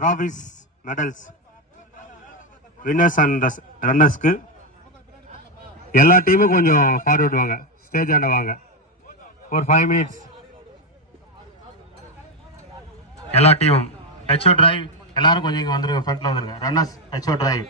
trophies, medals, winners and runners-க்கு எல்லா டீமும் கொஞ்சம் ஃபார்வர்ட் வாங்க, ஸ்டேஜ் ஆண்ட வாங்க. ஒரு 5 minutes. எல்லா டீமும் HO டிரைவ் எல்லாரும் கொஞ்சம் இங்க வந்துருங்க, ஃப்ரண்ட்ல வந்துருங்க. Runners HO drive.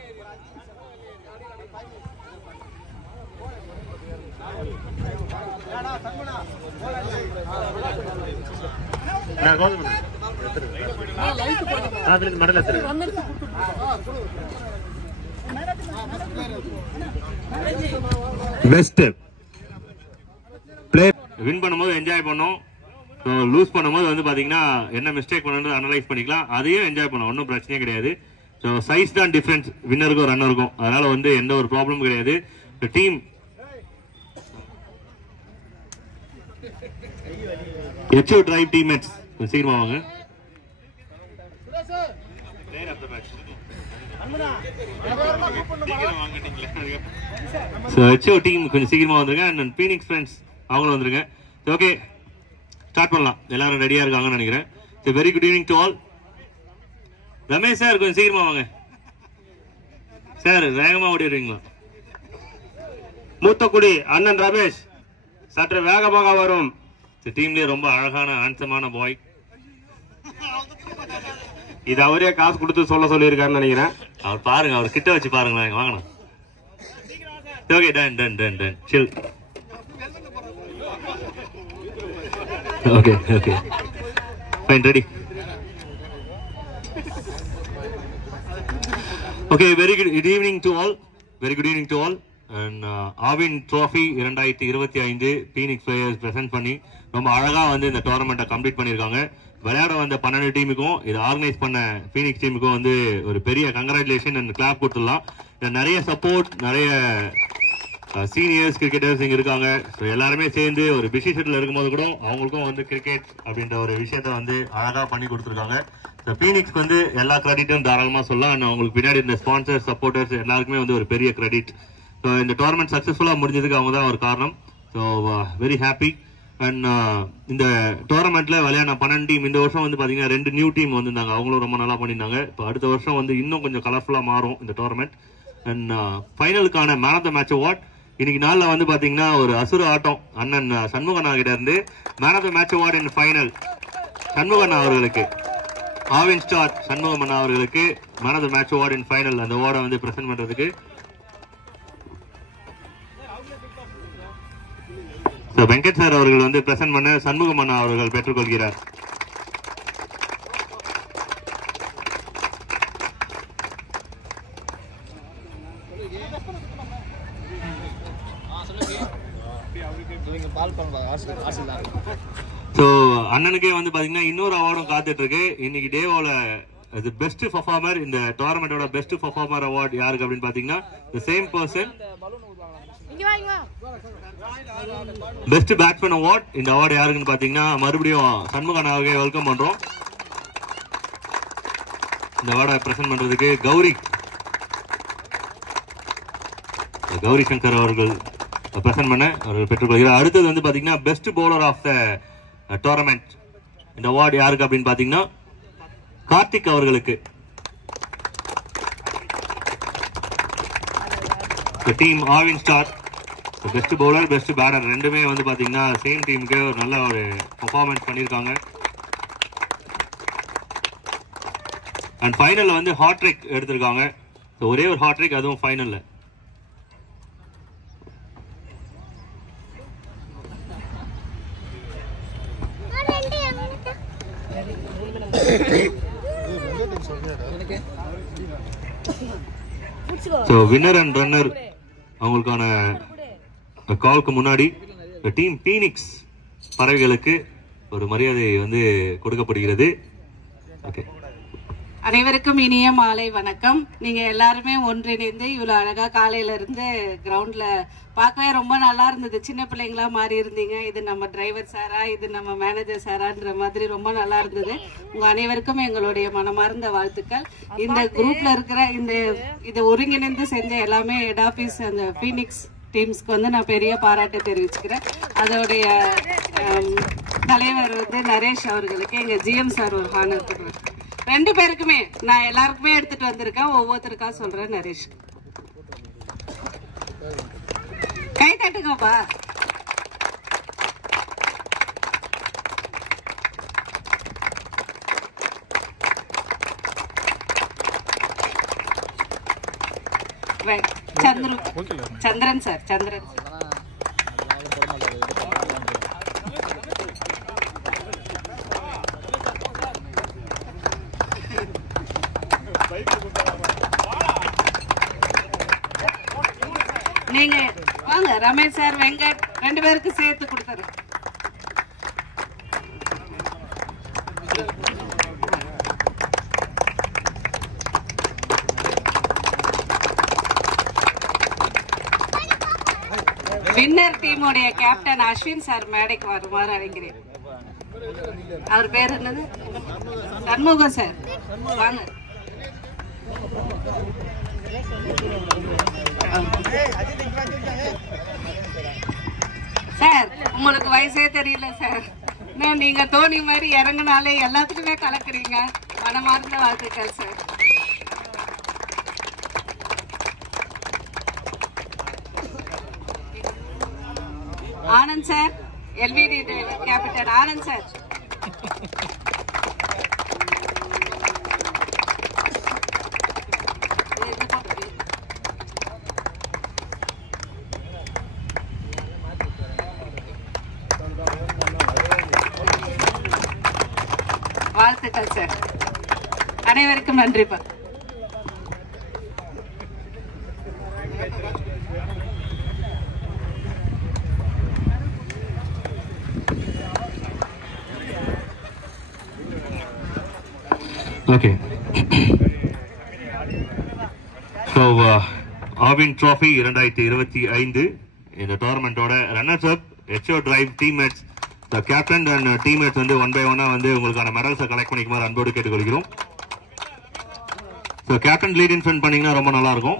Best player win பண்ணும்போது என்ஜாய் பண்ணோம், லூஸ் பண்ணும்போது வந்து பாத்தீங்கன்னா என்ன மிஸ்டேக் பண்ணுறது அனலைஸ் பண்ணிக்கலாம், அதையும் என்ஜாய் பண்ணோம், ஒன்றும் பிரச்சனையே கிடையாது. ஸோ சைஸ் தான் டிஃபரன்ஸ் வின்னருக்கும் ரன்னருக்கும், அதனால வந்து எந்த ஒரு ப்ராப்ளமும் கிடையாது. டீம் HO டிரைவ் டீம்மேட்ஸ் சீக்கிரமா வாங்க. HO டீம் கொஞ்சம் சீக்கிரமா வந்துருங்க. அண்ட் பீனிக்ஸ் ஃப்ரெண்ட்ஸ் அவங்களும் வந்துருங்க. ஓகே, ஸ்டார்ட் பண்ணலாம். எல்லாரும் ரெடியா இருக்காங்கன்னு நினைக்கிறேன். Very good evening to all. Ramesh sir கொஞ்சம் சீக்கிரமா வாங்க சார், வேகமா ஓடி வருவீங்களா? மூத்தக்குடி அண்ணன் ரமேஷ் சற்று வேகமாக வரும். டீம்லயே ரொம்ப அழகான ஹேண்ட்ஸமான பாய். இது அவரே காசு கொடுத்து சொல்லியிருக்காருன்னு நினைக்கிறேன். அவர் பாருங்க, அவர் கிட்ட வச்சு பாருங்களேன். வாங்கணும். Okay, done done done done chill. Okay okay fine, ready. Okay, very good evening to all. Very good evening to all. And Aavin trophy 2025 Phoenix players present பண்ணி ரொம்ப அழகா வந்து இந்த டோர்னமெண்ட்டை கம்ப்ளீட் பண்ணியிருக்காங்க. விளையாட வந்த 12 டீமுக்கும் இது ஆர்கனைஸ் பண்ண பீனிக்ஸ் டீமுக்கும் வந்து ஒரு பெரிய கங்க்ராச்சுலேஷன் அண்ட் கிளாப் கொடுத்துடலாம். நிறைய சப்போர்ட், நிறைய சீனியர்ஸ் கிரிக்கெட்டர்ஸ் இங்க இருக்காங்க. ஸோ எல்லாருமே சேர்ந்து ஒரு பிஸி ஷெட்யூல் இருக்கும்போது கூட அவங்களுக்கும் வந்து கிரிக்கெட் அப்படின்ற ஒரு விஷயத்த வந்து அழகா பண்ணி கொடுத்துருக்காங்க. ஸோ பீனிக்ஸ்க்கு வந்து எல்லா கிரெடிட்டும் தாராளமா சொல்லலாம். அண்ட் அவங்களுக்கு பின்னாடி இந்த ஸ்பான்சர்ஸ், சப்போர்ட்டர்ஸ் எல்லாருக்குமே வந்து ஒரு பெரிய கிரெடிட். ஸோ இந்த டோர்னமெண்ட் சக்சஸ்ஃபுல்லா முடிஞ்சதுக்கு அவங்க தான் ஒரு காரணம். So very happy. அண்ட் இந்த டோர்னமெண்ட்ல விளையாட 12 டீம் இந்த வருஷம் வந்து பாத்தீங்கன்னா 2 நியூ டீம் வந்திருந்தாங்க, அவங்களும் ரொம்ப நல்லா பண்ணியிருந்தாங்க. இப்போ அடுத்த வருஷம் வந்து இன்னும் கொஞ்சம் கலர்ஃபுல்லா மாறும் இந்த டோர்னமெண்ட். அண்ட் ஃபைனலுக்கான man of the match award இன்னைக்கு நாள்ல வந்து பாத்தீங்கன்னா ஒரு அசுர ஆட்டம். அண்ணன் சண்முகண்ணா கிட்ட இருந்து man of the match award in final சண்முகண்ணா அவர்களுக்கு, ஆவின் ஸ்டார் சண்முகண்ணா அவர்களுக்கு man of the match award in final அந்த அவார்டை வந்து பிரசன்ட் பண்றதுக்கு வெங்கட் சார் அவர்கள் வந்து பிரசன்ட் பண்ண சண்முகமண்ணா அவர்கள் பெற்றுக்கொள்கிறார். அண்ணனுக்கே வந்து பாத்தீங்கன்னா இன்னொரு அவார்டும் காத்துட்டு இருக்கு. இன்னைக்கு டேவோல பெஸ்ட் பர்ஃபார்மர், இந்த டோர்னமெண்டோட பெஸ்ட் பர்ஃபார்மர் அவார்ட் யாருக்கு அப்படின்னு பாத்தீங்கன்னா the same person best batsman award. இந்த அவார்டு யாருக்குன்னு பாத்தீங்கன்னா மறுபடியும் சண்முகண்ணாவை வெல்கம் பண்றோம். இந்த அவார்டை பிரசன்ட் பண்றதுக்கு கௌரி சங்கர் அவர்கள் பிரசன்ட் பண்ண அவர்கள் பெற்றுக்கொள்கிறார். அடுத்தது வந்து பாத்தீங்கன்னா best bowler of the tournament. இந்த அவார்டு யாருக்கு அப்படின்னு பாத்தீங்கன்னா கார்த்திக் அவர்களுக்கு. டீம் ஆவின் star best bowler, best batter ரெண்டுமே வந்து பாத்தீங்கன்னா சேம் டீமுக்கு ஒரு நல்ல ஒரு பெர்ஃபார்மன்ஸ் பண்ணிருக்காங்க. அண்ட் ஃபைனல்ல வந்து ஹாட்ரிக் எடுத்திருக்காங்க. ஒரே ஒரு ஹாட்ரிக், அதுவும் ஃபைனல்ல. வின்னர் அண்ட் ரன்னர் அவங்களுக்கான காலுக்கு முன்னாடி டீம் பீனிக்ஸ் பறவைகளுக்கு ஒரு மரியாதை வந்து கொடுக்கப்படுகிறது. ஓகே, அனைவருக்கும் இனிய மாலை வணக்கம். நீங்க எல்லாருமே ஒன்றிணைந்து இவ்வளவு அழகா காலையில இருந்து கிரவுண்ட்ல பார்க்கவே ரொம்ப நல்லா இருந்தது. சின்ன பிள்ளைங்களா மாறி இருந்தீங்க. இது நம்ம டிரைவர் சாரா, இது நம்ம மேனேஜர் சாரான்ற மாதிரி ரொம்ப நல்லா இருந்தது. உங்க அனைவருக்கும் எங்களுடைய மனமார்ந்த வாழ்த்துக்கள். இந்த குரூப்ல இருக்கிற இதை ஒருங்கிணைந்து செஞ்ச எல்லாமே ஹெட் ஆபீஸ் அந்த பீனிக்ஸ் டீம்ஸ்க்கு வந்து நான் பெரிய பாராட்டு தெரிவிச்சுக்கிறேன். அதோடைய தலைவர் வந்து நரேஷ் அவர்களுக்கு எங்க ஜிஎம் சார் ஒரு ஹானர் கொடுப்பார். 2 பேருக்குமே நான் எல்லாருக்குமே எடுத்துட்டு வந்திருக்கேன். ஒவ்வொருத்தருக்கா சொல்றேன். நரேஷ் கை தட்டுங்கப்பா. சந்திரன் சார், சந்திரன் நீங்க வாங்க. ரமேஷ் சார், வெங்கட் 2 பேருக்கு சேர்த்து கொடுத்தாரு. வின்னர் டீமுடைய கேப்டன் அஸ்வின் சார் மேடைக்கு வருமாறு அழைக்கிறேன். அவர் பேர் என்னது? சண்முகம் சார், வாங்க. சார், உங்களுக்கு வயசே தெரியல சார். நீங்க தோனி மாதிரி இறங்கினாலே எல்லாத்துக்குமே கலக்குறீங்க. மனமார்ந்த வாழ்த்துக்கள் sir. Anand sir, LVD captain Anand sir. வாழ்த்துக்கள் சார். அனைவருக்கும் நன்றிப்பா. Okay. So, Arvind Trophy 2025 இந்த டோர்னமெண்டோட runners up HO Drive teammates, the captain and teammates வந்து 1 by 1 வந்து உங்களுக்கான மெடல்ஸை கலெக்ட் பண்ணிக்குமாறு அன்போடு கேட்டுக்கொள்கிறோம். ஸோ கேப்டன் லீட் இன்ஃபென்ட் பண்ணீங்கன்னா ரொம்ப நல்லா இருக்கும்.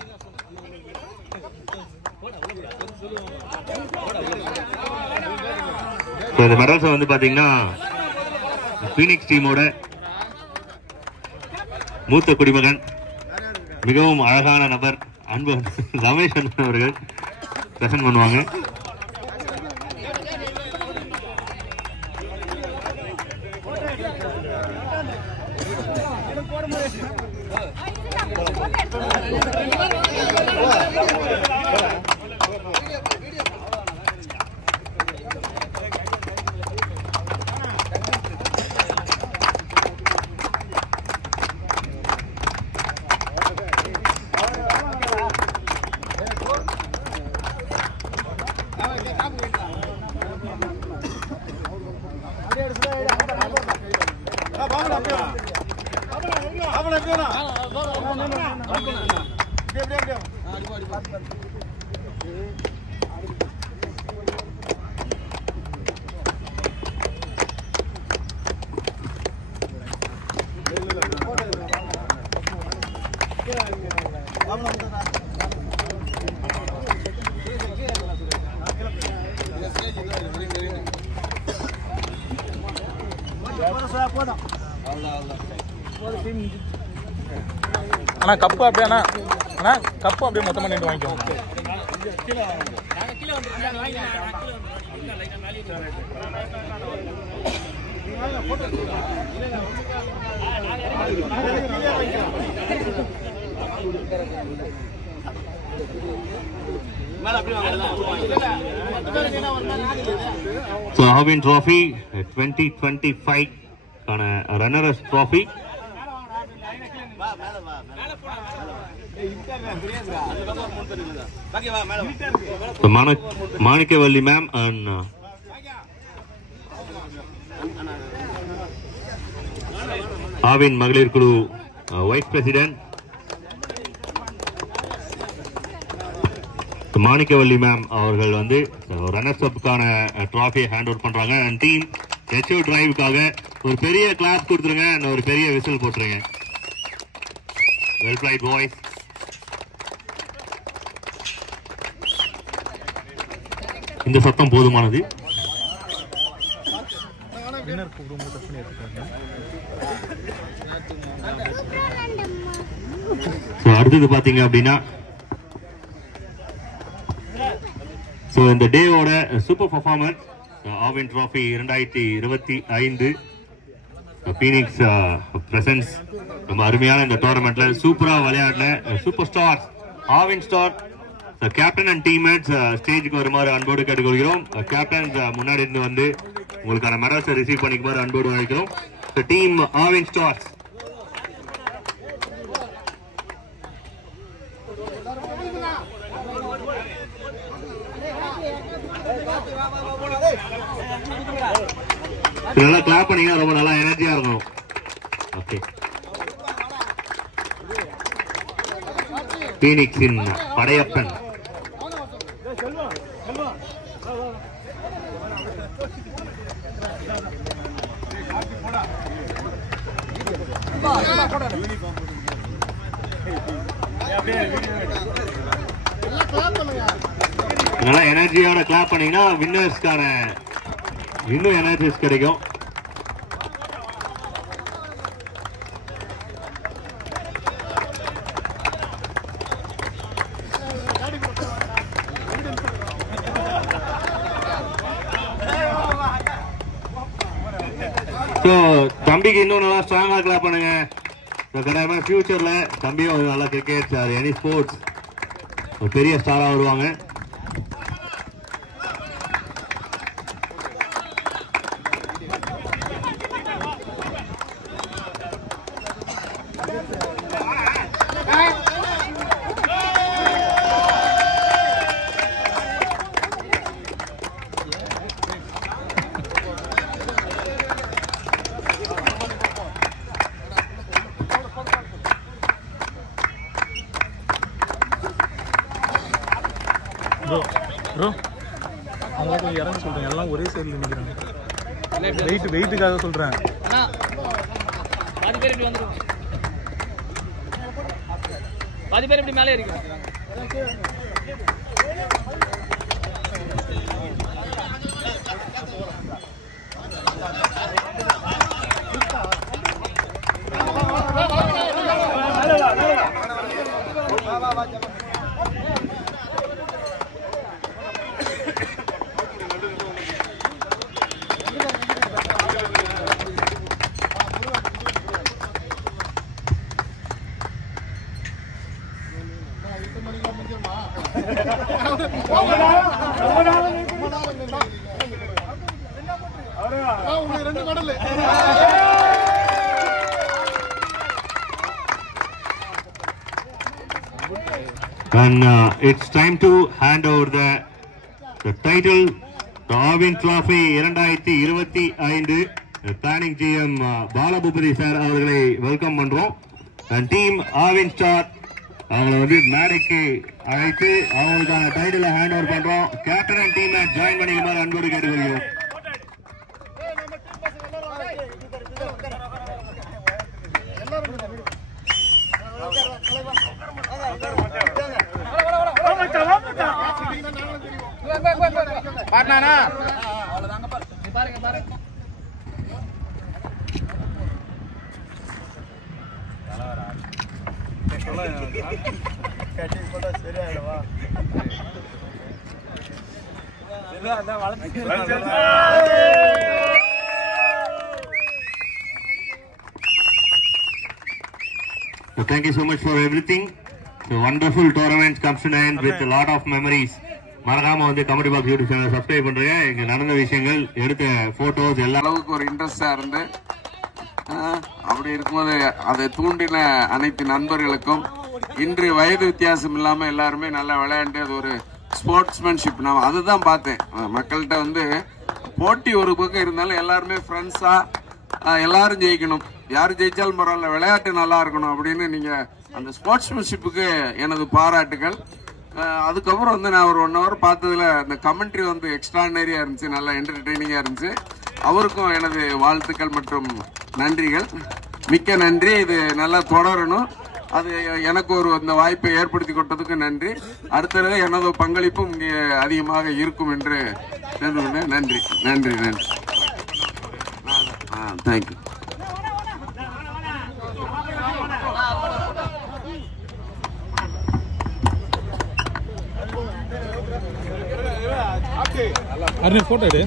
ஸோ இந்த மெடல்ஸை வந்து பார்த்தீங்கன்னா பீனிக்ஸ் டீமோட மூத்த குடிமகன், மிகவும் அழகான நபர், அன்பு ரமேஷ் அண்ணன் அவர்கள் பிரசன்ட் பண்ணுவாங்க. அண்ணா கப்பு அப்படியே அண்ணா கப்பு அப்படியே மொத்தமாக நின்று வாங்கிக்கோங்க. So Arvind Trophy 2025 கான runners trophy Manikkavalli ma'am and Aavin மகளிர் குழு வைஸ் பிரசிடென்ட் மாணிக்கவல்லி மேம் அவர்கள் வந்து ரன்னர்ஸ் அப்புக்கான ட்ராஃபியை ஹேண்ட் ஓவர் பண்றாங்க. அண்ட் டீம் HO டிரைவுக்காக ஒரு பெரிய கிளாஸ் கொடுத்துருங்க, ஒரு பெரிய விசில் போட்டுருங்க. Well played boys. இந்த சத்தம் போதுமானது. அடுத்தது பாத்தீங்க அப்படின்னா இந்த டேவோட super performance Aavin trophy 2025 Phoenix presence ரொம்ப அருமையான இந்த டோர்னமெண்ட்ல சூப்பரா விளையாடின super star Aavin star captain and teammates ஸ்டேஜுக்கு வருமாறு அன்போடு கேட்டுக்கொள்கிறோம். கேப்டன்ஸ் முன்னாடி இருந்து வந்து உங்களுக்கான மெடல்ஸை ரிசீவ் பண்ணிக்குமாறு அன்போடு அழைக்கிறோம். டீம் ஆவின் ஸ்டார்ஸ் நல்லா கிளாப் பண்ணீங்கன்னா ரொம்ப நல்லா எனர்ஜியா இருக்கணும். ஓகே, பீனிக்ஸின் படையப்பன் நல்லா எனர்ஜியோட கிளாப் பண்ணீங்கன்னா வின்னர்ஸ்க்கான இன்னும் எனர்ஜிஸ் கிடைக்கும். தம்பிக்கு இன்னும் நல்லா ஸ்ட்ராங்கா கிளாப் பண்ணுங்க. ஃபியூச்சர்ல தம்பியும் நல்லா கிரிக்கெட் எனி ஸ்போர்ட்ஸ் ஒரு பெரிய ஸ்டாரா வருவாங்க. ப்ரோ அவங்க கொஞ்சம் இறங்க சொல்றேன், எல்லாம் ஒரே சைடில் நிற்கிறாங்க. வெயிட்டுக்காக சொல்றேன். பாதி பேர் இப்படி வந்துடும், பாதி பேர் இப்படி மேலே இருக்கு. And it's time to hand over the title, the Avin Trophy 2025. Planning GM Balabhupati sir அவர்களை வெல்கம் பண்றோம். And team Avin Star அவங்களை வந்து மேடைக்கு அழைத்து அவங்களுக்கான டைட்டிலை ஹேண்ட் ஓவர் பண்றோம். கேப்டன் அண்ட் டீம் ஜாயின் பண்ணிக்குமாறு அன்போடு கேட்டுக்கொள்கிறோம். So thank you so much for everything. So wonderful tournament comes to an end with a lot of memories. மறக்காம வந்து கமெடி பாக்ஸ் யூடியூப் சேனல் சப்ஸ்கிரைப் பண்றீங்க. இங்க நடந்த விஷயங்கள், எடுத்த போட்டோஸ் எல்லா அளவுக்கு ஒரு இன்ட்ரெஸ்டா இருந்து அப்படி இருக்கும்போது அதை தூண்டின அனைத்து நண்பர்களுக்கும், இன்று வயது வித்தியாசம் இல்லாம எல்லாருமே நல்லா விளையாண்டு அது ஒரு ஸ்போர்ட்ஸ்மேன்ஷிப், நான் அதுதான் பார்த்தேன். மக்கள்கிட்ட வந்து போட்டி ஒரு பக்கம் இருந்தாலும் எல்லாருமே ஃப்ரெண்ட்ஸா எல்லாரும் ஜெயிக்கணும், யார் ஜெயிச்சாலும் பரவாயில்ல, விளையாட்டு நல்லா இருக்கணும் அப்படின்னு நீங்க அந்த ஸ்போர்ட்ஸ்மேன்ஷிப்புக்கு எனது பாராட்டுகள். அதுக்கப்புறம் வந்து நான் ஒரு 1 hour பார்த்ததுல அந்த கமெண்ட்ரி வந்து எக்ஸ்ட்ரானரியா இருந்துச்சு, நல்லா என்டர்டெய்னிங்கா இருந்துச்சு. அவருக்கும் எனது வாழ்த்துக்கள் மற்றும் நன்றிகள், மிக்க நன்றி. இது நல்லா தொடரணும். அது எனக்கு ஒரு இந்த வாய்ப்பை ஏற்படுத்தி கொடுத்ததுக்கு நன்றி. அடுத்தது எனது பங்களிப்பும் இங்கே அதிகமாக இருக்கும் என்று நன்றி நன்றி நன்றி. தேங்க்யூ. அருண் ஃபோட்டோ எடு.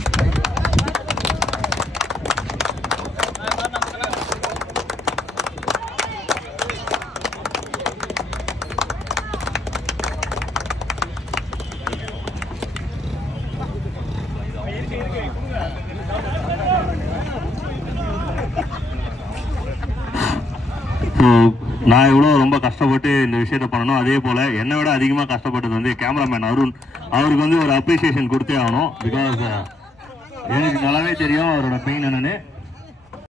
நான் எவ்வளோ ரொம்ப கஷ்டப்பட்டு இந்த விஷயத்த பண்ணணும், அதே போல் என்னை விட அதிகமாக கஷ்டப்பட்டது வந்து கேமராமேன் அருண். அவருக்கு வந்து ஒரு அப்ரிசியேஷன் கொடுத்தே ஆகணும். பிகாஸ் எனக்கு நல்லாவே தெரியும் அவரோட பெயின் என்னன்னு.